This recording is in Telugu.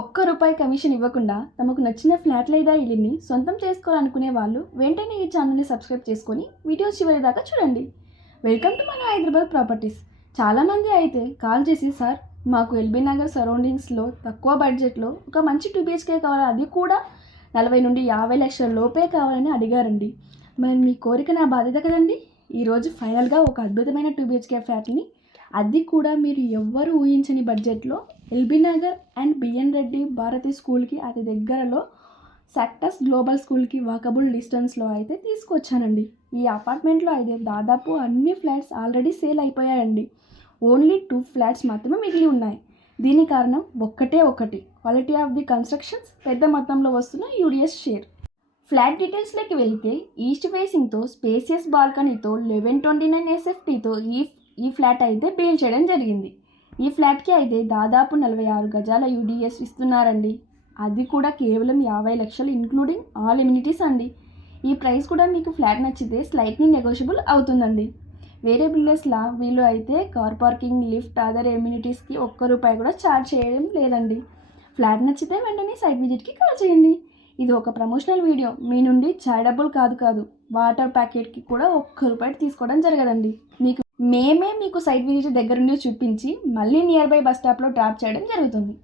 ఒక్క రూపాయి కమిషన్ ఇవ్వకుండా తమకు నచ్చిన ఫ్లాట్ లేదా ఇల్లుని సొంతం చేసుకోవాలనుకునే వాళ్ళు వెంటనే ఈ ఛానల్ని సబ్స్క్రైబ్ చేసుకొని వీడియో చివరి దాకా చూడండి. వెల్కమ్ టు మన హైదరాబాద్ ప్రాపర్టీస్. చాలామంది అయితే కాల్ చేసి, సార్ మాకు ఎల్బీ నగర్ సరౌండింగ్స్లో తక్కువ బడ్జెట్లో ఒక మంచి 2 BHK కావాలి, అది కూడా 40 నుండి 50 లక్షల లోపే కావాలని అడిగారండి. మరి మీ కోరిక నా బాధ్యత కదండి. ఈరోజు ఫైనల్గా ఒక అద్భుతమైన 2 BHK ఫ్లాట్ని, అది కూడా మీరు ఎవ్వరు ఊహించని బడ్జెట్లో LB Nagar and BN Reddy Bharathi స్కూల్కి అతి దగ్గరలో సాక్టస్ గ్లోబల్ స్కూల్కి వాకబుల్ డిస్టెన్స్లో అయితే తీసుకొచ్చానండి. ఈ అపార్ట్మెంట్లో అయితే దాదాపు అన్ని ఫ్లాట్స్ ఆల్రెడీ సేల్ అయిపోయాయండి. ఓన్లీ 2 ఫ్లాట్స్ మాత్రమే మిగిలి ఉన్నాయి. దీని కారణం ఒకటి క్వాలిటీ ఆఫ్ ది కన్స్ట్రక్షన్స్, పెద్ద మొత్తంలో వస్తున్న యూడిఎస్ షేర్. ఫ్లాట్ డీటెయిల్స్లోకి వెళ్తే ఈస్ట్ ఫేసింగ్తో స్పేసియస్ బాల్కనీతో 1129 SFTతో ఈ ఫ్లాట్ అయితే బిల్డ్ చేయడం జరిగింది. ఈ ఫ్లాట్కి అయితే దాదాపు 46 గజాల యూడిఎస్ ఇస్తున్నారండి. అది కూడా కేవలం 50 లక్షలు ఇంక్లూడింగ్ ఆల్ ఎమ్యూనిటీస్ అండి. ఈ ప్రైస్ కూడా మీకు ఫ్లాట్ నచ్చితే స్లైట్లీ నెగోషియబుల్ అవుతుందండి. వేరే బిల్డర్స్లా వీళ్ళు అయితే కార్ పార్కింగ్, లిఫ్ట్, అదర్ ఎమ్యూనిటీస్కి ₹1 కూడా ఛార్జ్ చేయడం లేదండి. ఫ్లాట్ నచ్చితే వెంటనే సైట్ విజిట్కి కాల్ చేయండి. ఇది ఒక ప్రమోషనల్ వీడియో. మీ నుండి చాయ్ డబ్బులు కాదు వాటర్ ప్యాకెట్కి కూడా ₹1 తీసుకోవడం జరగదండి. మేమే మీకు సైట్ విజిట్ దగ్గరుండి చూపించి మళ్ళీ నియర్ బై బస్ స్టాప్లో డ్రాప్ చేయడం జరుగుతుంది.